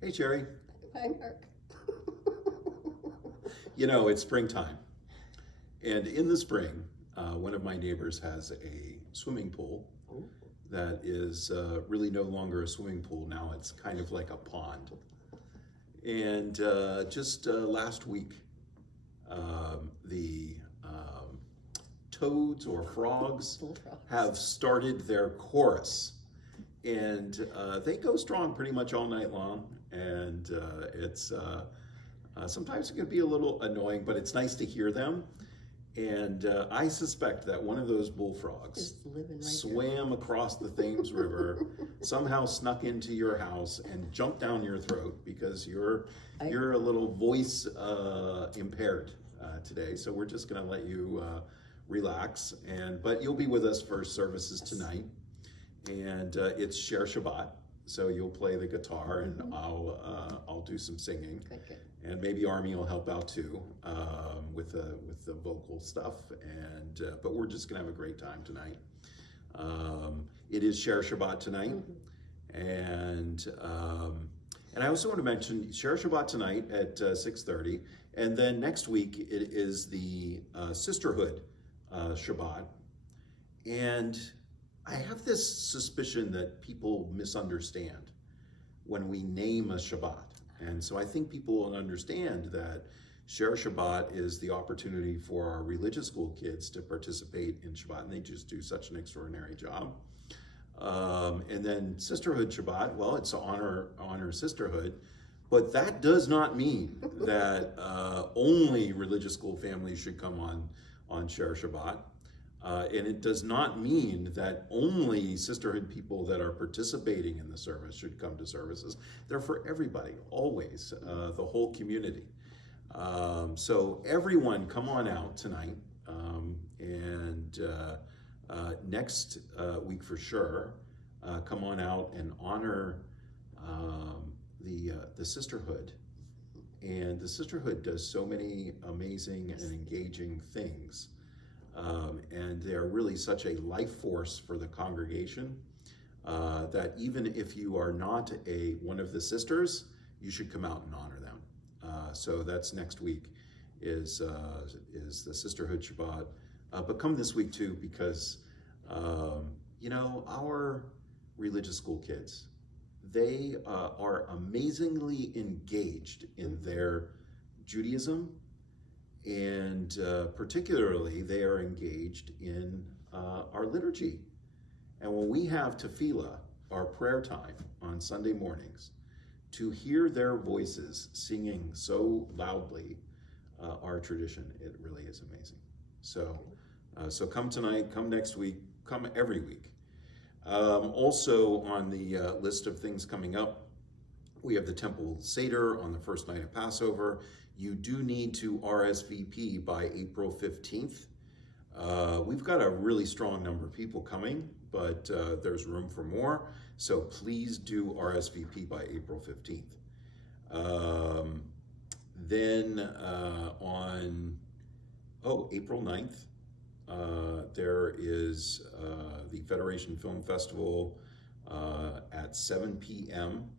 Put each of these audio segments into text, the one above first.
Hey, Jerry. Hi, Marc. You know, it's springtime. And in the spring, one of my neighbors has a swimming pool Oh, that is really no longer a swimming pool now. It's kind of like a pond. And just last week, the toads or frogs bullfrogs. have started their chorus. And they go strong pretty much all night long. And it's sometimes it can be a little annoying, but it's nice to hear them. And I suspect that one of those bullfrogs Just living right swam across the Thames River, somehow snuck into your house and jumped down your throat because you're a little voice impaired today. So we're just going to let you relax. But you'll be with us for services tonight, and it's Share Shabbat. So you'll play the guitar, and I'll do some singing. Good. And maybe Army will help out too with the vocal stuff. And but we're just gonna have a great time tonight. It is Share Shabbat tonight, and I also want to mention Share Shabbat tonight at 6:30, and then next week it is the Sisterhood Shabbat, and I have this suspicion that people misunderstand when we name a Shabbat. And so I think people will understand that Share Shabbat is the opportunity for our religious school kids to participate in Shabbat, and they just do such an extraordinary job. And then Sisterhood Shabbat, well, it's to honor sisterhood, but that does not mean that only religious school families should come on Share Shabbat. And it does not mean that only sisterhood people that are participating in the service should come to services. They're for everybody, always, the whole community. So everyone come on out tonight, and next week for sure, come on out and honor the sisterhood. And the sisterhood does so many amazing and engaging things. And they're really such a life force for the congregation that even if you are not one of the sisters, you should come out and honor them. So that's next week is the Sisterhood Shabbat. But come this week too, because our religious school kids, they are amazingly engaged in their Judaism. And particularly, they are engaged in our liturgy. And when we have tefillah, our prayer time on Sunday mornings, to hear their voices singing so loudly our tradition, it really is amazing. So come tonight, come next week, come every week. Also on the list of things coming up, we have the Temple Seder on the first night of Passover. You do need to RSVP by April 15th. We've got a really strong number of people coming, but there's room for more. So please do RSVP by April 15th. Then on April 9th, there is the Federation Film Festival at 7 p.m.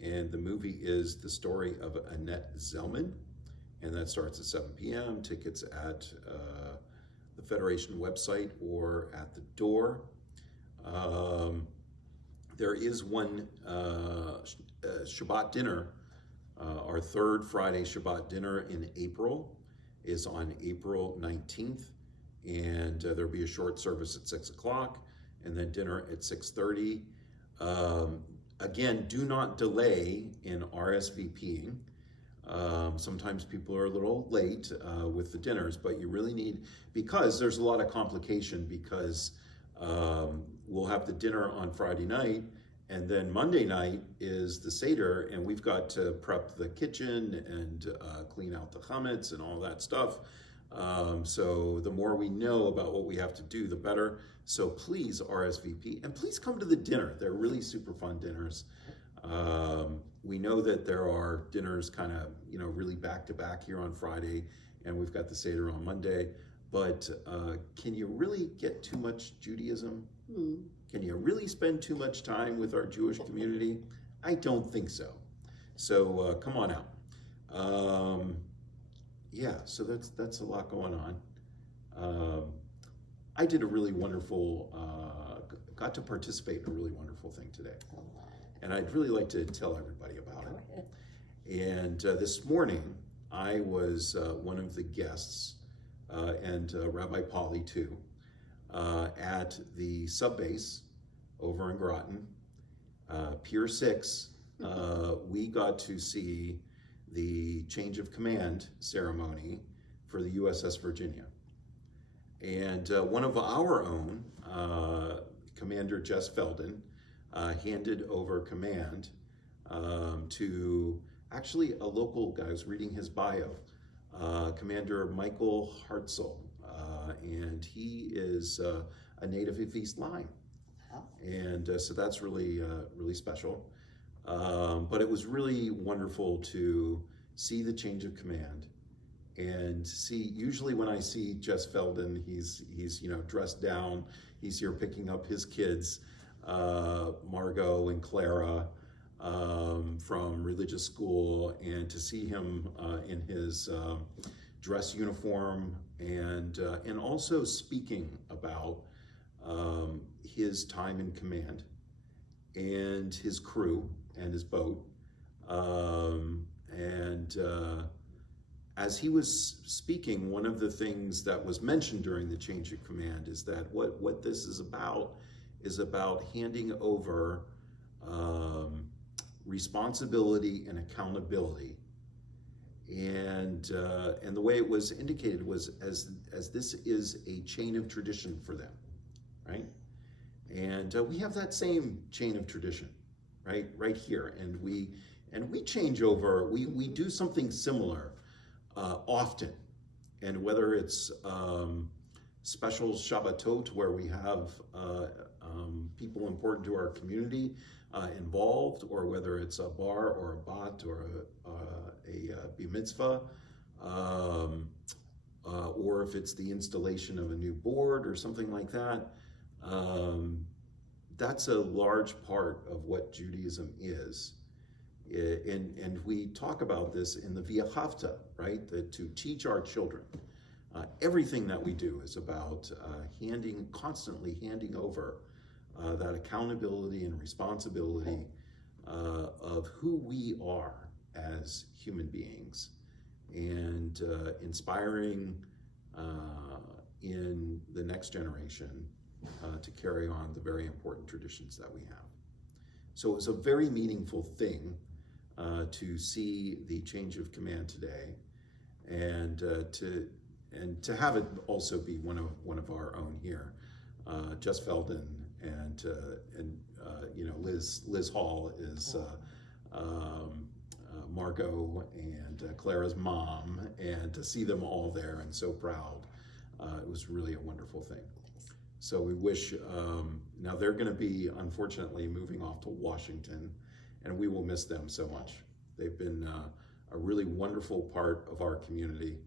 And the movie is The Story of Annette Zellman. And that starts at 7 p.m. Tickets at the Federation website or at the door. There is one Shabbat dinner. Our third Friday Shabbat dinner in April is on April 19th. And there'll be a short service at 6 o'clock and then dinner at 6:30. Again, do not delay in RSVPing. Sometimes people are a little late with the dinners, but you really need, because there's a lot of complication, because we'll have the dinner on Friday night, and then Monday night is the Seder, and we've got to prep the kitchen and clean out the chametz and all that stuff. So the more we know about what we have to do, the better. So please RSVP, and please come to the dinner. They're really super fun dinners. We know that there are dinners kind of, really back to back here on Friday, and we've got the Seder on Monday. But can you really get too much Judaism? Can you really spend too much time with our Jewish community? I don't think so. So come on out. Yeah, so that's a lot going on. I did a really wonderful, got to participate in a really wonderful thing today. And I'd really like to tell everybody about it. And this morning, I was one of the guests, and Rabbi Polly too, at the subbase over in Groton, Pier 6. We got to see the change of command ceremony for the USS Virginia. And one of our own, Commander Jess Felden, handed over command to actually a local guy. I was reading his bio, Commander Michael Hartzell, and he is a native of East Lyme. And so that's really, really special. But it was really wonderful to see the change of command and see, usually when I see Jess Felden, he's dressed down, he's here picking up his kids, Margot and Clara, from religious school, and to see him in his dress uniform and also speaking about his time in command and his crew and his boat. As he was speaking, one of the things that was mentioned during the change of command is that what this is about handing over responsibility and accountability. And the way it was indicated was as this is a chain of tradition for them, right? And we have that same chain of tradition, right here. And we change over. We do something similar often, and whether it's special Shabbatot where we have people important to our community involved, or whether it's a bar or a bat or a bar mitzvah, or if it's the installation of a new board or something like that. That's a large part of what Judaism is. And we talk about this in the V'ahavta, right? That to teach our children. Everything that we do is about constantly handing over that accountability and responsibility of who we are as human beings, and inspiring in the next generation to carry on the very important traditions that we have. So it was a very meaningful thing to see the change of command today, and to have it also be one of our own here, Jess Felden and Liz Hall is Margot and Clara's mom, and to see them all there and so proud, it was really a wonderful thing. So we wish, now they're going to be unfortunately moving off to Washington, and we will miss them so much. They've been a really wonderful part of our community,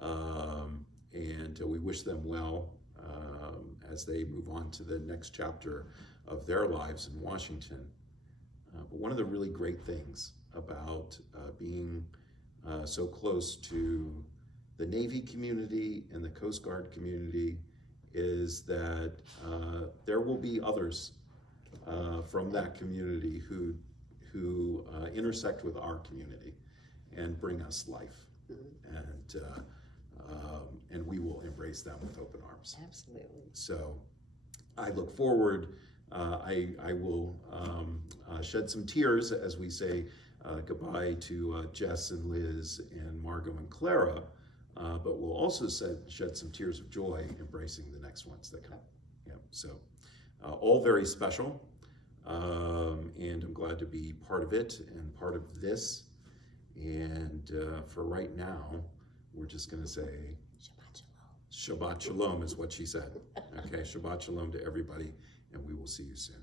and we wish them well as they move on to the next chapter of their lives in Washington. But one of the really great things about being so close to the Navy community and the Coast Guard community is that there will be others from that community who intersect with our community and bring us life, and we will embrace them with open arms. Absolutely. So I look forward. I will shed some tears as we say goodbye to Jess and Liz and Margot and Clara, but we'll also shed some tears of joy embracing the next ones that come. Yeah. So all very special, and I'm glad to be part of it and part of this. And for right now, we're just going to say Shabbat Shalom. Shabbat Shalom is what she said. Okay, Shabbat Shalom to everybody, and we will see you soon.